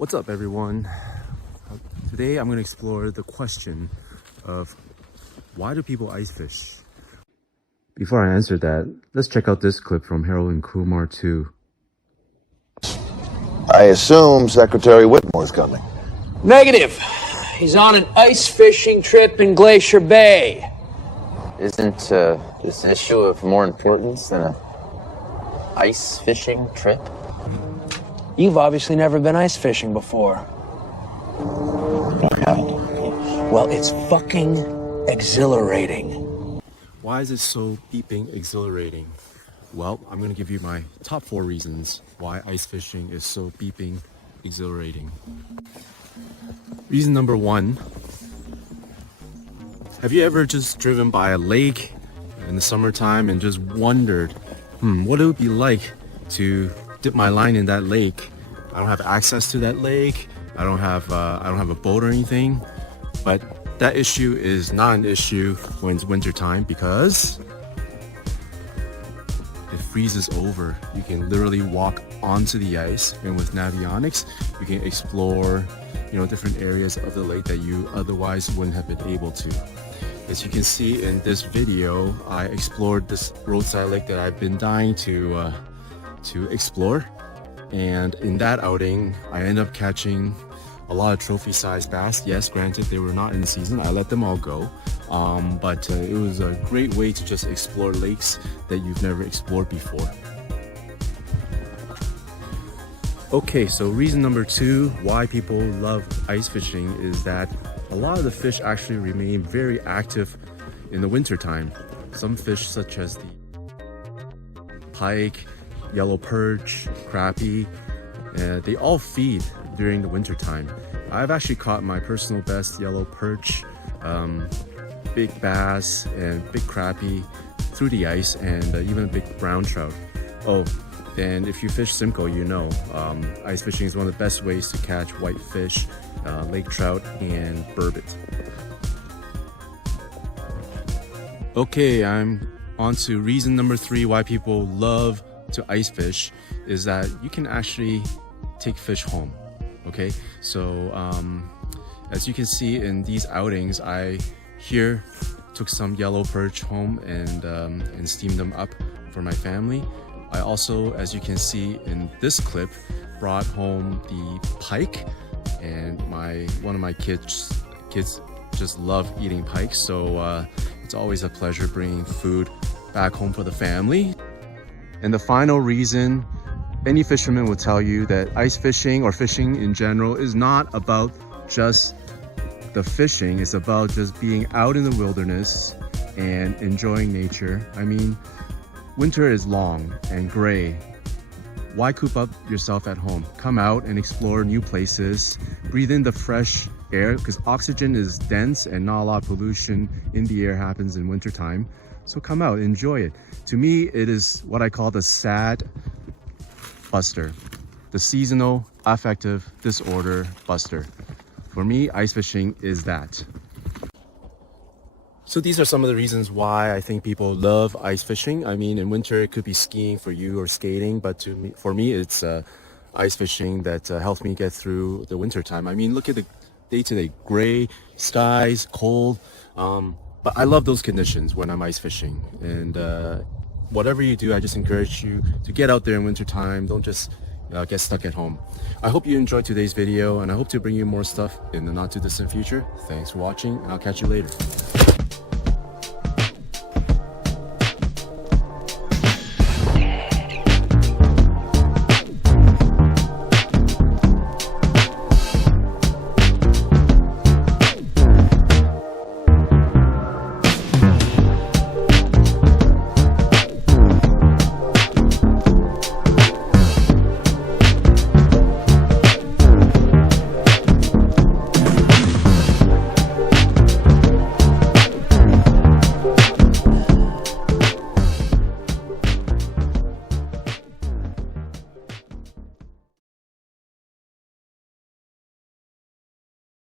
What's up, everyone? Today I'm going to explore the question of why do people ice fish? Before I answer that, let's check out this clip from Harold and Kumar too. I assume Secretary Whitmore's coming. Negative. He's on an ice fishing trip in Glacier Bay. Isn't this issue of more importance than a ice fishing trip? You've obviously never been ice fishing before. Well, it's fucking exhilarating. Why is it so beeping exhilarating? Well, I'm going to give you my top 4 reasons why ice fishing is so beeping exhilarating. Reason number 1. Have you ever just driven by a lake in the summertime and just wondered, what it would be like to dip my line in that lake? I don't have access to that lake. I don't have a boat or anything. But that issue is not an issue when it's winter time because it freezes over. You can literally walk onto the ice, and with Navionics, you can explore, different areas of the lake that you otherwise wouldn't have been able to. As you can see in this video, I explored this roadside lake that I've been dying to explore. And in that outing, I ended up catching a lot of trophy-sized bass. Yes, granted, they were not in season. I let them all go. But it was a great way to just explore lakes that you've never explored before. Okay, so reason number 2 why people love ice fishing is that a lot of the fish actually remain very active in the winter time. Some fish such as the pike, yellow perch, crappie, they all feed during the winter time. I've actually caught my personal best yellow perch, big bass, and big crappie through the ice, and even a big brown trout. Oh, and if you fish Simcoe, ice fishing is one of the best ways to catch whitefish, lake trout, and burbot. Okay, I'm on to reason number 3 why people love to ice fish is that you can actually take fish home. Okay, so as you can see in these outings, I here took some yellow perch home and steamed them up for my family. I also, as you can see in this clip, brought home the pike, and one of my kids just love eating pike, so it's always a pleasure bringing food back home for the family. And the final reason, any fisherman will tell you that ice fishing or fishing in general is not about just the fishing, it's about just being out in the wilderness and enjoying nature. I mean, winter is long and gray. Why coop up yourself at home? Come out and explore new places, breathe in the fresh air, because oxygen is dense and not a lot of pollution in the air happens in wintertime. So come out, enjoy it. To me, it is what I call the sad buster, the seasonal affective disorder buster. For me, ice fishing is that. So these are some of the reasons why I think people love ice fishing. I mean, in winter, it could be skiing for you or skating, but for me, it's ice fishing that helps me get through the winter time. I mean, look at the day-to-day gray skies, cold, but I love those conditions when I'm ice fishing. And whatever you do, I just encourage you to get out there in winter time. Don't just get stuck at home. I hope you enjoyed today's video, and I hope to bring you more stuff in the not too distant future. Thanks for watching, and I'll catch you later.